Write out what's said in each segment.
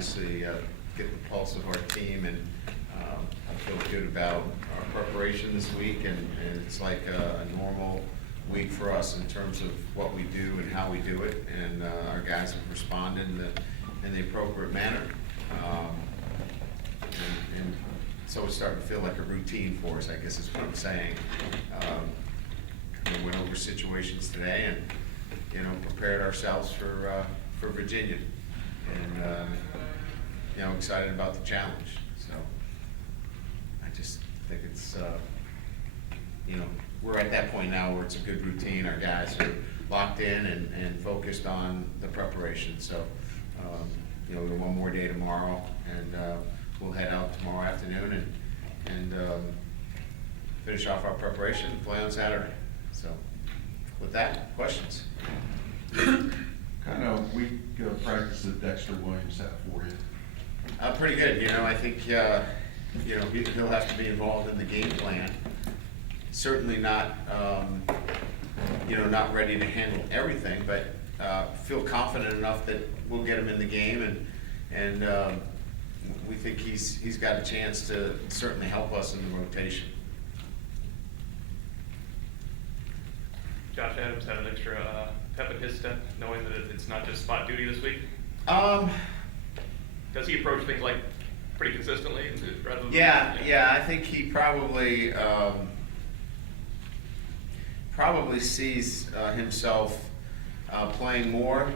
obviously get the pulse of our team, and I feel good about our preparation this week, and it's like a normal week for us in terms of what we do and how we do it, and our guys have responded in the appropriate manner. And so it's starting to feel like a routine for us, I guess is what I'm saying. We went over situations today and, prepared ourselves for Virginia. And, excited about the challenge. So I just think it's, we're at that point now where it's a good routine. Our guys are locked in and focused on the preparation. So, we have one more day tomorrow, and we'll head out tomorrow afternoon and finish off our preparation and play on Saturday. So with that, questions? Kind of week practice that Dexter Williams had for you? Pretty good. I think he'll have to be involved in the game plan. Certainly not not ready to handle everything, but feel confident enough that we'll get him in the game, and we think he's got a chance to certainly help us in the rotation. Josh Adams had an extra pep in his step, knowing that it's not just spot duty this week. Does he approach things like pretty consistently rather than? Yeah. I think he probably sees himself playing more,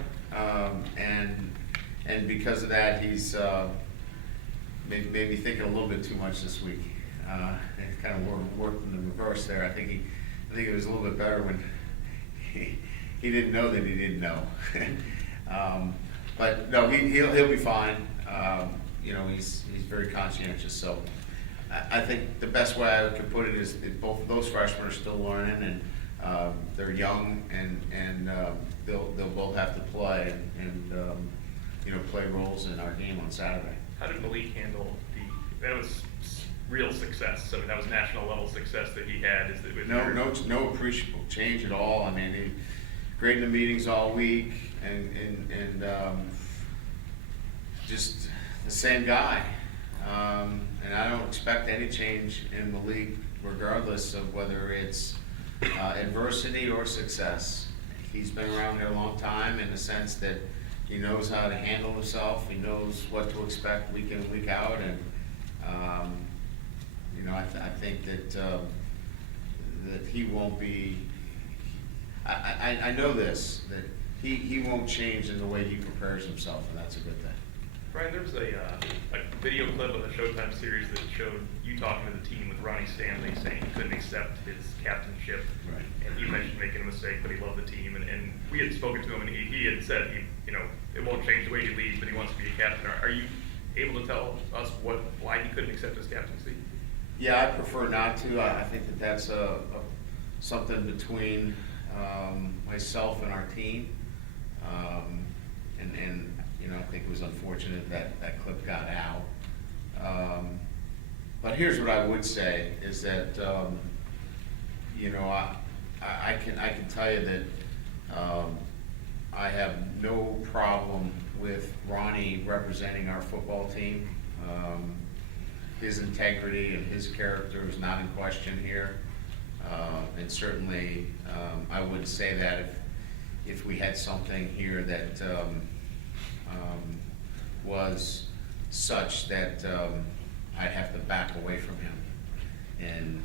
and because of that, he's maybe thinking a little bit too much this week. It's kind of worked in the reverse there. I think it was a little bit better when he didn't know that he didn't know. But no, he'll be fine. He's very conscientious. So I think the best way I could put it is that both of those freshmen are still learning, and they're young, and they'll both have to play and play roles in our game on Saturday. How did Malik handle that was real success? I mean, that was national level success that he had. No appreciable change at all. I mean, he great in the meetings all week, and just the same guy. And I don't expect any change in Malik, regardless of whether it's adversity or success. He's been around here a long time in the sense that he knows how to handle himself. He knows what to expect week in and week out, and I think that he won't be. I know this, that he won't change in the way he prepares himself, and that's a good thing. Brian, there was a video clip of the Showtime series that showed you talking to the team with Ronnie Stanley saying he couldn't accept his captainship. Right. And you mentioned making a mistake, but he loved the team. And we had spoken to him, and he had said, it won't change the way he leads, but he wants to be a captain. Are you able to tell us why he couldn't accept his captaincy? Yeah, I prefer not to. I think that's something between myself and our team. And I think it was unfortunate that clip got out. But here's what I would say is that I can tell you that I have no problem with Ronnie representing our football team. His integrity and his character is not in question here. And certainly I would say that if we had something here that was such that I'd have to back away from him. And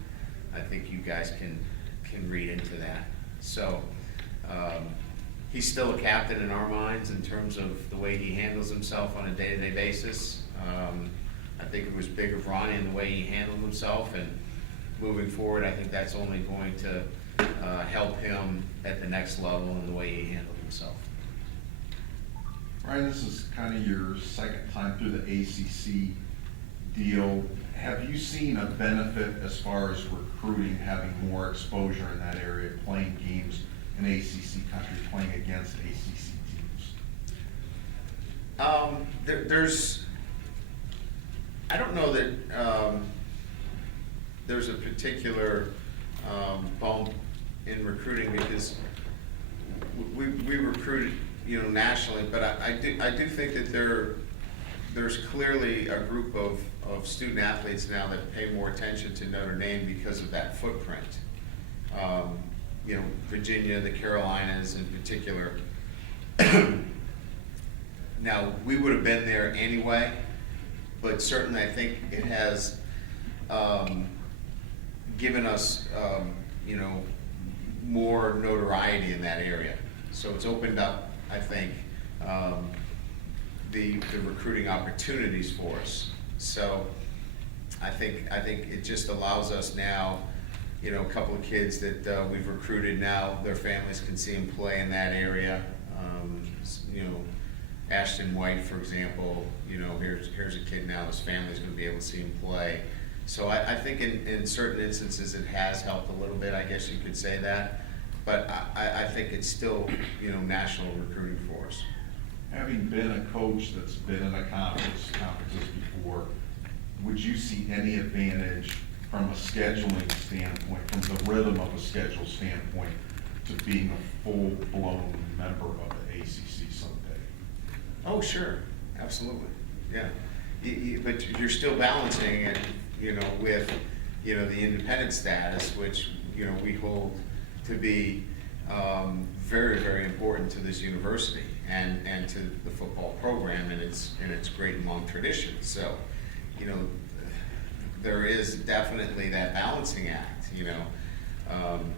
I think you guys can read into that. So he's still a captain in our minds in terms of the way he handles himself on a day-to-day basis. I think it was big of Ronnie in the way he handled himself, and moving forward, I think that's only going to help him at the next level in the way he handled himself. Ryan, this is kind of your second time through the ACC deal. Have you seen a benefit as far as recruiting, having more exposure in that area, playing games in ACC country, playing against ACC teams? I don't know that there's a particular bump in recruiting, because we recruited nationally, but I do think that there's clearly a group of student athletes now that pay more attention to Notre Dame because of that footprint. You know, Virginia, the Carolinas in particular. Now, we would have been there anyway, but certainly I think it has given us, you know, more notoriety in that area. So it's opened up, I think, the recruiting opportunities for us. So I think it just allows us now, you know, a couple of kids that we've recruited now, their families can see them play in that area. You know, Ashton White, for example, you know, here's a kid now, his family's gonna be able to see him play. So I think in certain instances it has helped a little bit, I guess you could say that. But I think it's still, you know, national recruiting for us. Having been a coach that's been in conferences before, would you see any advantage from a scheduling standpoint, from the rhythm of a schedule standpoint, to being a full-blown member of the ACC someday? Oh, sure, absolutely, yeah. But you're still balancing it, you know, with, you know, the independent status, which, you know, we hold to be very, very important to this university and to the football program and its great and long tradition. So, you know, there is definitely that balancing act, you know.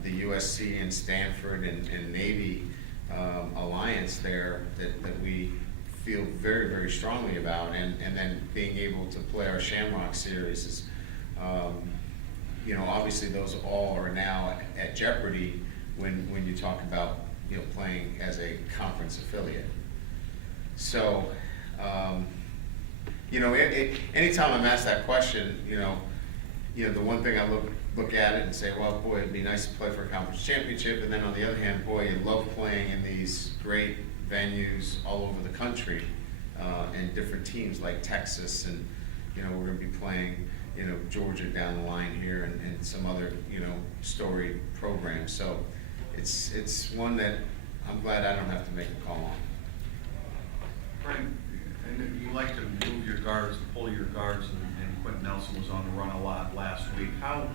The USC and Stanford and Navy alliance there that we feel very, very strongly about, and then being able to play our Shamrock series is, you know, obviously those all are now at jeopardy when you talk about, you know, playing as a conference affiliate. So, you know, anytime I'm asked that question, you know, the one thing I look at it and say, well, boy, it'd be nice to play for a conference championship, and then on the other hand, boy, you love playing in these great venues all over the country, and different teams like Texas, and, you know, we're gonna be playing, you know, Georgia down the line here, and some other, you know, storied programs. So it's one that I'm glad I don't have to make a call on. Frank, and you like to move your guards, pull your guards, and Quentin Nelson was on the run a lot last week. How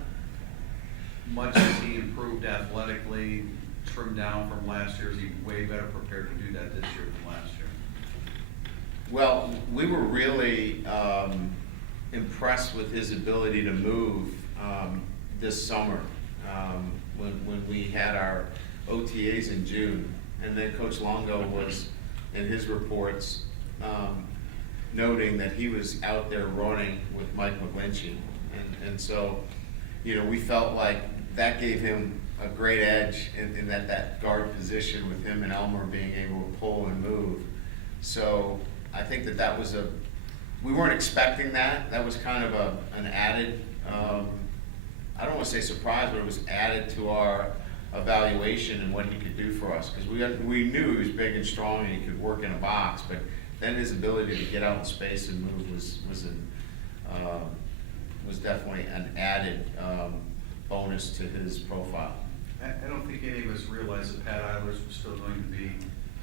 much has he improved athletically, trimmed down from last year? Is he way better prepared to do that this year than last year? Well, we were really impressed with his ability to move this summer when we had our OTAs in June, and then Coach Longo was in his reports noting that he was out there running with Mike McGlinchey, and so, you know, we felt like that gave him a great edge in that guard position with him and Elmer being able to pull and move. So I think that was we weren't expecting that. That was kind of an added, I don't want to say surprise, but it was added to our evaluation and what he could do for us. Because we knew he was big and strong and he could work in a box, but then his ability to get out in space and move was definitely an added bonus to his profile. I don't think any of us realized that Pat Eilers was still going to be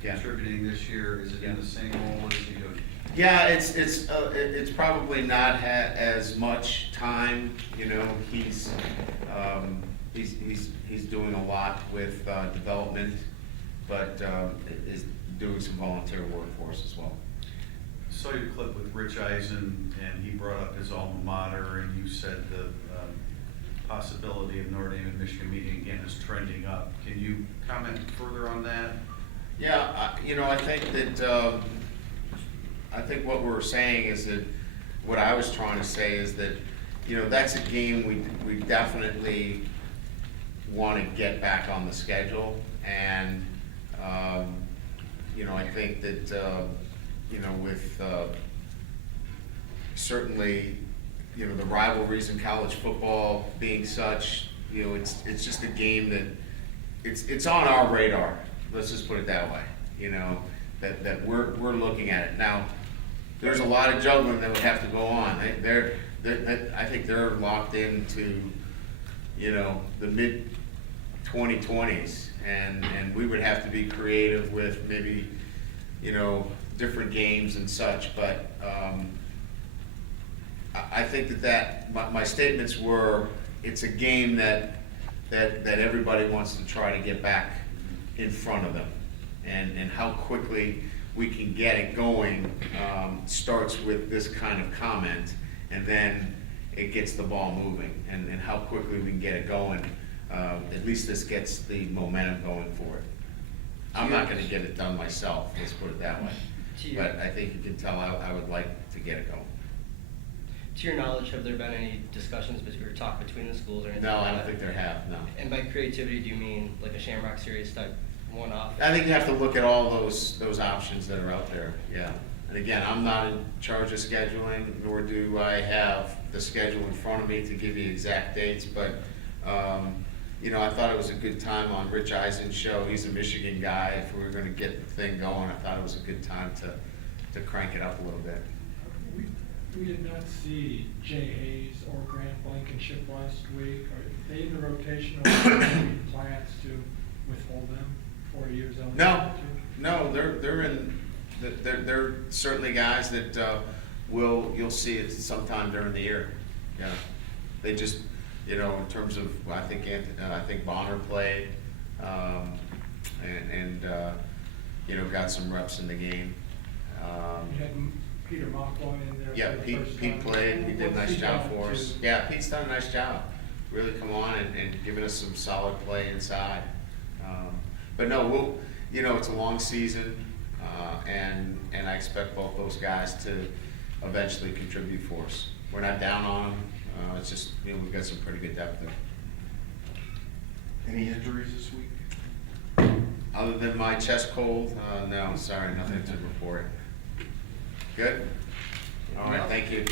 contributing this year. Is it in the same role as he doing? Yeah, it's probably not had as much time. You know, he's doing a lot with development, but is doing some volunteer work for us as well. Saw your clip with Rich Eisen, and he brought up his alma mater, and you said the possibility of Notre Dame and Michigan meeting again is trending up. Can you comment further on that? Yeah, you know, I think that I think what we're saying is that what I was trying to say is that, you know, that's a game we definitely want to get back on the schedule, and you know, I think that you know, with certainly, you know, the rivalries in college football being such, you know, it's just a game that it's on our radar. Let's just put it that way. You know, that we're looking at it now. There's a lot of juggling that would have to go on. I think they're locked into, you know, the mid 2020s, and we would have to be creative with maybe, you know, different games and such, but, I think my statements were, it's a game that everybody wants to try to get back in front of them. And how quickly we can get it going, starts with this kind of comment, and then it gets the ball moving, and how quickly we can get it going. At least this gets the momentum going for it. I'm not gonna get it done myself, let's put it that way. But I think you can tell I would like to get it going. To your knowledge, have there been any discussions or talk between the schools or anything? No, like I don't that? think there have, no. And by creativity, do you mean like a Shamrock Series type one-off? I think you have to look at all those options that are out there, yeah. And again, I'm not in charge of scheduling, nor do I have the schedule in front of me to give you exact dates, but, you know, I thought it was a good time on Rich Eisen's show. He's a Michigan guy. If we were gonna get the thing going, I thought it was a good time to crank it up a little bit. We did not see Jay Hayes or Grant Blankenship last week. Are they in the rotation, or are there any plans to withhold them 4 years on? No, they're certainly guys that you'll see it sometime during the year. Yeah, they just, you know, in terms of, I think Bonner played, and you know, got some reps in the game. You had Peter Mockloy in there. Yeah, for the first Pete time. played, he did a What's nice he job done for us. to- Yeah, Pete's done a nice job, really come on and given us some solid play inside. But no, you know, it's a long season, and I expect both those guys to eventually contribute for us. We're not down on them, it's just, you know, we've got some pretty good depth there. Any injuries this week? Other than my chest cold, no, sorry, nothing to report. Good? All right, thank you.